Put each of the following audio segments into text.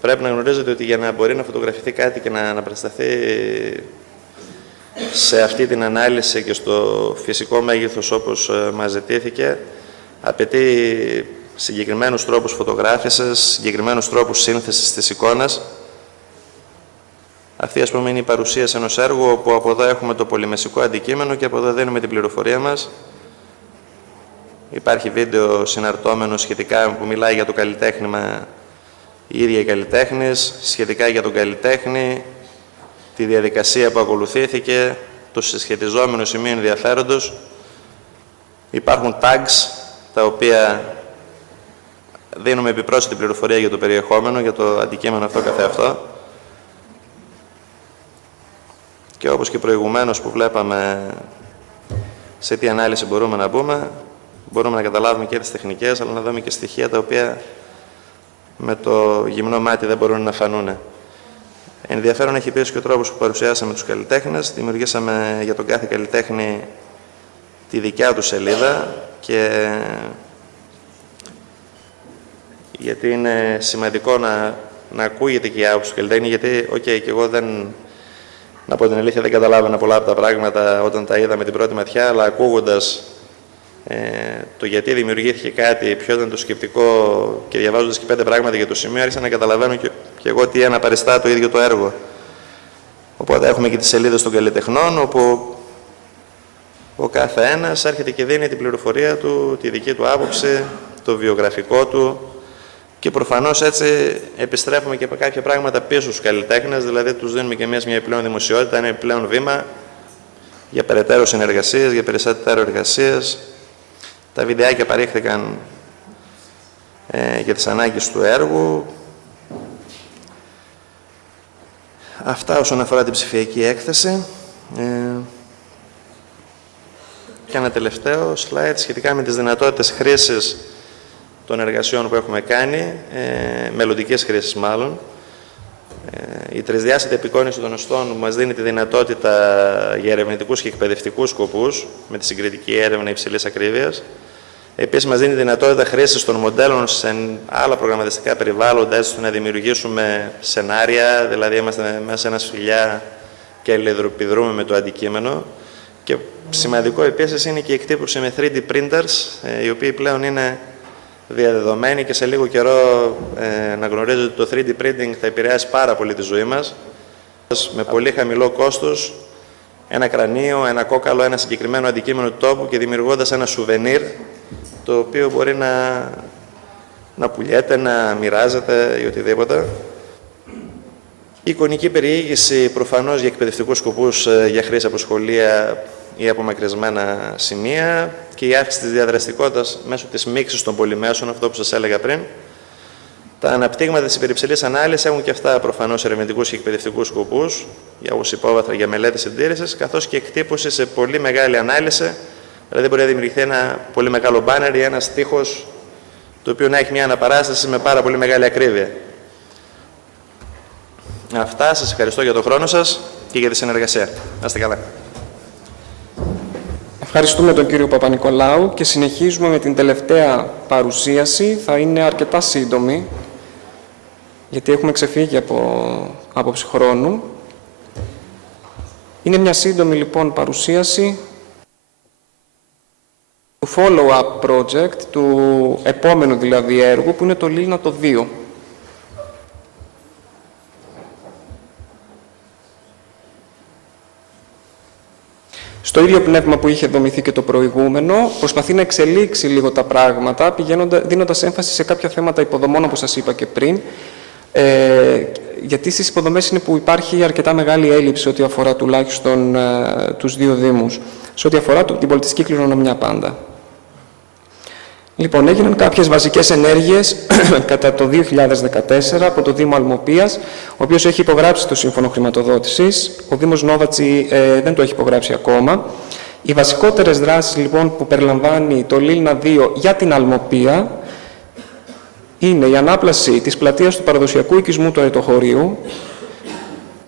πρέπει να γνωρίζετε ότι για να μπορεί να φωτογραφηθεί κάτι και να παρασταθεί σε αυτή την ανάλυση και στο φυσικό μέγεθος όπως μας ζητήθηκε, απαιτεί συγκεκριμένους τρόπους φωτογράφησης, συγκεκριμένους τρόπους σύνθεσης της εικόνας. Αυτή, ας πούμε, είναι η παρουσίαση ενός έργου, όπου από εδώ έχουμε το πολυμεσικό αντικείμενο και από εδώ δίνουμε την πληροφορία μας. Υπάρχει βίντεο συναρτώμενο σχετικά που μιλάει για το καλλιτέχνημα, η ίδια η καλλιτέχνης, σχετικά για τον καλλιτέχνη, τη διαδικασία που ακολουθήθηκε, το συσχετιζόμενο σημείο ενδιαφέροντος. Υπάρχουν tags, τα οποία δίνουμε επιπρόσθετη πληροφορία για το περιεχόμενο, για το αντικείμενο αυτό καθεαυτό. Και όπως και προηγουμένως που βλέπαμε σε τι ανάλυση μπορούμε να μπούμε, μπορούμε να καταλάβουμε και τις τεχνικές, αλλά να δούμε και στοιχεία τα οποία με το γυμνό μάτι δεν μπορούν να φανούν. Ενδιαφέρον έχει επίσης και ο τρόπος που παρουσιάσαμε τους καλλιτέχνες. Δημιουργήσαμε για τον κάθε καλλιτέχνη τη δικιά του σελίδα, και γιατί είναι σημαντικό να ακούγεται και η άποψη του καλλιτέχνη, γιατί, και εγώ να πω την αλήθεια, δεν καταλάβαινα πολλά από τα πράγματα όταν τα είδαμε την πρώτη ματιά, αλλά ακούγοντας το γιατί δημιουργήθηκε κάτι, ποιο ήταν το σκεπτικό, και διαβάζοντας και 5 πράγματα για το σημείο, άρχισα να καταλαβαίνω και εγώ τι αναπαριστά το ίδιο το έργο. Οπότε έχουμε και τις σελίδες των καλλιτεχνών, όπου ο κάθε ένας έρχεται και δίνει την πληροφορία του, τη δική του άποψη, το βιογραφικό του, και προφανώς έτσι επιστρέφουμε και κάποια πράγματα πίσω στους καλλιτέχνες, δηλαδή τους δίνουμε και εμείς μια επιπλέον δημοσιότητα, ένα επιπλέον βήμα για περαιτέρω συνεργασίες, για περισσότερο εργασίες. Τα βιντεάκια παρήχθηκαν για τις ανάγκες του έργου. Αυτά όσον αφορά την ψηφιακή έκθεση. Και ένα τελευταίο slide σχετικά με τις δυνατότητες χρήσης των εργασιών που έχουμε κάνει, μελλοντικές χρήσεις μάλλον. Η τρισδιάστατη επικόνηση των οστών μας δίνει τη δυνατότητα για ερευνητικούς και εκπαιδευτικούς σκοπούς, με τη συγκριτική έρευνα υψηλής ακρίβειας. Επίσης, μας δίνει τη δυνατότητα χρήσης των μοντέλων σε άλλα προγραμματιστικά περιβάλλοντα, έτσι ώστε να δημιουργήσουμε σενάρια, δηλαδή είμαστε μέσα σε ένα σφυλιά και αλληλεπιδρούμε με το αντικείμενο. Και σημαντικό επίσης είναι και η εκτύπωση με 3D printers, οι οποίοι πλέον είναι διαδεδομένοι, και σε λίγο καιρό να γνωρίζετε ότι το 3D printing θα επηρεάσει πάρα πολύ τη ζωή μας, με πολύ χαμηλό κόστος, ένα κρανίο, ένα κόκαλο, ένα συγκεκριμένο αντικείμενο του τόπου, και δημιουργώντας ένα σουβενίρ, το οποίο μπορεί να πουλιέται, να μοιράζεται ή οτιδήποτε. Η εικονική περιήγηση προφανώς για εκπαιδευτικούς σκοπούς, για χρήση από σχολεία ή απομακρυσμένα σημεία, και η αύξηση της διαδραστικότητας μέσω της μίξης των πολυμέσων, αυτό που σας έλεγα πριν. Τα αναπτύγματα της υπερυψηλής ανάλυσης έχουν και αυτά προφανώς ερευνητικούς και εκπαιδευτικούς σκοπούς, όπως υπόβαθρα για μελέτες συντήρησης, καθώς και εκτύπωση σε πολύ μεγάλη ανάλυση. Δηλαδή, μπορεί να δημιουργηθεί ένα πολύ μεγάλο μπάνερ ή ένα τείχος, το οποίο να έχει μια αναπαράσταση με πάρα πολύ μεγάλη ακρίβεια. Αυτά. Σας ευχαριστώ για τον χρόνο σας και για τη συνεργασία. Να είστε καλά. Ευχαριστούμε τον κύριο Παπα-Νικολάου και συνεχίζουμε με την τελευταία παρουσίαση. Θα είναι αρκετά σύντομη, γιατί έχουμε ξεφύγει από άποψη χρόνου. Είναι μια σύντομη λοιπόν παρουσίαση του follow-up project, του επόμενου δηλαδή έργου, που είναι το Λίλνα το 2. Στο ίδιο πνεύμα που είχε δομηθεί και το προηγούμενο, προσπαθεί να εξελίξει λίγο τα πράγματα, δίνοντας έμφαση σε κάποια θέματα υποδομών, όπως σας είπα και πριν, γιατί στις υποδομές είναι που υπάρχει αρκετά μεγάλη έλλειψη ό,τι αφορά τουλάχιστον τους δύο Δήμους, σε ό,τι αφορά την πολιτιστική κληρονομιά πάντα. Λοιπόν, έγιναν κάποιες βασικές ενέργειες κατά το 2014 από το Δήμο Αλμοπίας, ο οποίος έχει υπογράψει το σύμφωνο χρηματοδότησης. Ο Δήμος Νόβατσι δεν το έχει υπογράψει ακόμα. Οι βασικότερες δράσεις λοιπόν που περιλαμβάνει το Λίλνα 2 για την Αλμοπία είναι η ανάπλαση της πλατείας του παραδοσιακού οικισμού του Αετοχωρίου,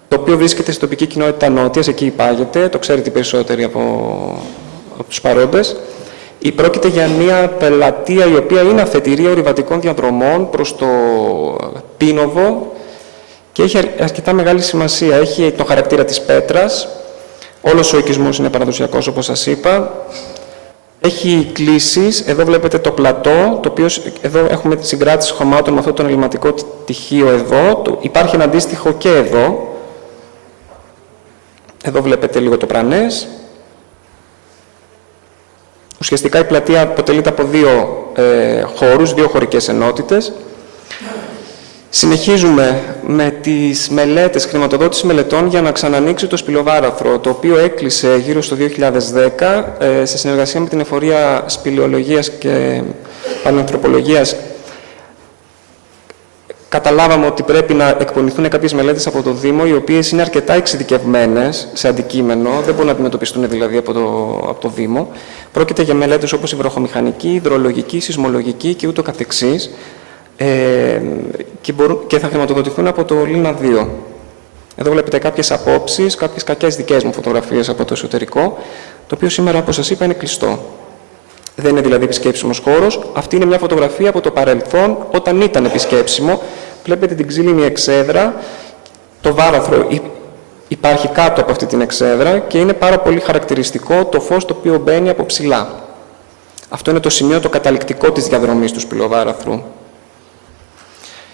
το οποίο βρίσκεται στην τοπική κοινότητα Νότιας, εκεί υπάγεται, το ξέρετε οι περισσότεροι από τους παρόντες. Πρόκειται για μια πελατεία η οποία είναι αφετηρία ορειβατικών διαδρομών προς το Πίνοβο, και έχει αρκετά μεγάλη σημασία. Έχει τον χαρακτήρα της πέτρας, όλος ο οικισμός είναι παραδοσιακός όπως σας είπα. Έχει κλίσεις, εδώ βλέπετε το πλατό, το οποίο εδώ έχουμε τη συγκράτηση χωμάτων με αυτό το ελληματικό τυχείο εδώ. Υπάρχει ένα αντίστοιχο και εδώ. Εδώ βλέπετε λίγο το πρανές. Ουσιαστικά η πλατεία αποτελείται από δύο χώρους, δύο χωρικές ενότητες. Συνεχίζουμε με τις μελέτες, χρηματοδότηση μελετών για να ξανανοίξει το σπηλοβάραθρο, το οποίο έκλεισε γύρω στο 2010 σε συνεργασία με την Εφορία Σπηλαιολογίας και Παλαιοανθρωπολογίας. Καταλάβαμε ότι πρέπει να εκπονηθούν κάποιες μελέτες από το Δήμο, οι οποίες είναι αρκετά εξειδικευμένες σε αντικείμενο, δεν μπορούν να αντιμετωπιστούν δηλαδή από το Δήμο. Πρόκειται για μελέτες όπως η βροχομηχανική, η υδρολογική, η σεισμολογική και ούτω καθεξής, και θα χρηματοδοτηθούν από το ΛΥΝΑ 2. Εδώ βλέπετε κάποιες απόψεις, κάποιες κακές δικές μου φωτογραφίες από το εσωτερικό, το οποίο σήμερα, όπως σας είπα, είναι κλειστό. Δεν είναι δηλαδή επισκέψιμος χώρος. Αυτή είναι μια φωτογραφία από το παρελθόν, όταν ήταν επισκέψιμο. Βλέπετε την ξύλινη εξέδρα, το βάραθρο υπάρχει κάτω από αυτή την εξέδρα και είναι πάρα πολύ χαρακτηριστικό το φως το οποίο μπαίνει από ψηλά. Αυτό είναι το σημείο το καταληκτικό της διαδρομής του σπηλοβάραθρου.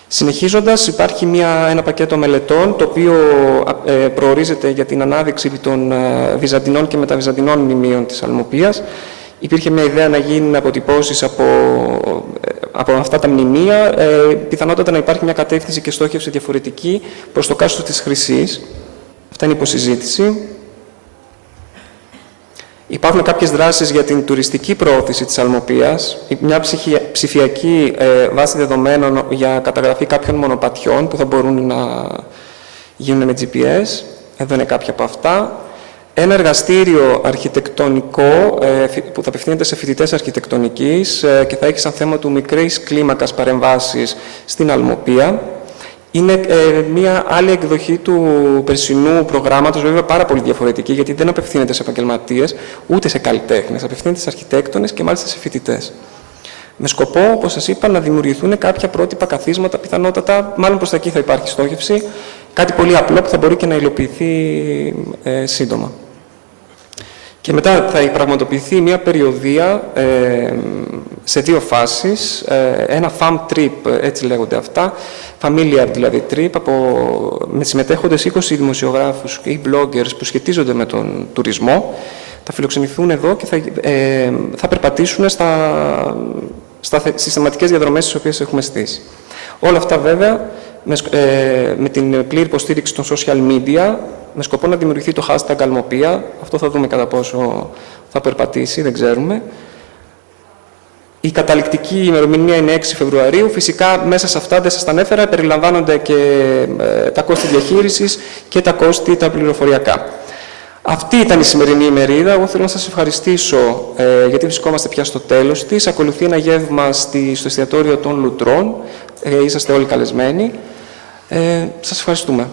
Συνεχίζοντας, υπάρχει ένα πακέτο μελετών, το οποίο προορίζεται για την ανάδειξη των βυζαντινών και μεταβυζαντινών μνημείων της Αλμοπίας. Υπήρχε μια ιδέα να γίνουν αποτυπώσεις από αυτά τα μνημεία, πιθανότατα να υπάρχει μια κατεύθυνση και στόχευση διαφορετική προς το κάστρο της Χρυσής. Αυτά είναι υποσυζήτηση. Υπάρχουν κάποιες δράσεις για την τουριστική προώθηση της Αλμοπίας, μια ψηφιακή βάση δεδομένων για καταγραφή κάποιων μονοπατιών που θα μπορούν να γίνουν με GPS. Εδώ είναι κάποια από αυτά. Ένα εργαστήριο αρχιτεκτονικό που θα απευθύνεται σε φοιτητές αρχιτεκτονικής και θα έχει σαν θέμα του μικρής κλίμακας παρεμβάσεις στην Αλμοπία. Είναι μια άλλη εκδοχή του περσινού προγράμματος, βέβαια πάρα πολύ διαφορετική, γιατί δεν απευθύνεται σε επαγγελματίες, ούτε σε καλλιτέχνες, απευθύνεται σε αρχιτέκτονες και μάλιστα σε φοιτητές. Με σκοπό, όπως σας είπα, να δημιουργηθούν κάποια πρότυπα καθίσματα, πιθανότατα, μάλλον προς τα εκεί θα υπάρχει στόχευση, κάτι πολύ απλό που θα μπορεί και να υλοποιηθεί σύντομα. Και μετά θα πραγματοποιηθεί μια περιοδεία σε δύο φάσεις, ένα farm trip, έτσι λέγονται αυτά, familiar δηλαδή trip, με συμμετέχοντες 20 δημοσιογράφους ή bloggers που σχετίζονται με τον τουρισμό, θα φιλοξενηθούν εδώ και θα περπατήσουν στις θεματικές διαδρομές τις οποίες έχουμε στήσει. Όλα αυτά βέβαια με την πλήρη υποστήριξη των social media, με σκοπό να δημιουργηθεί το hashtag Αλμοπία. Αυτό θα δούμε κατά πόσο θα περπατήσει, δεν ξέρουμε. Η καταληκτική ημερομηνία είναι 6 Φεβρουαρίου. Φυσικά μέσα σε αυτά, δεν σας τα ανέφερα, περιλαμβάνονται και τα κόστη διαχείρισης και τα κόστη τα πληροφοριακά. Αυτή ήταν η σημερινή ημερίδα. Εγώ θέλω να σας ευχαριστήσω γιατί βρισκόμαστε πια στο τέλος της. Ακολουθεί ένα γεύμα στο εστιατόριο των Λουτρών. Είσαστε όλοι καλεσμένοι. Σας ευχαριστούμε.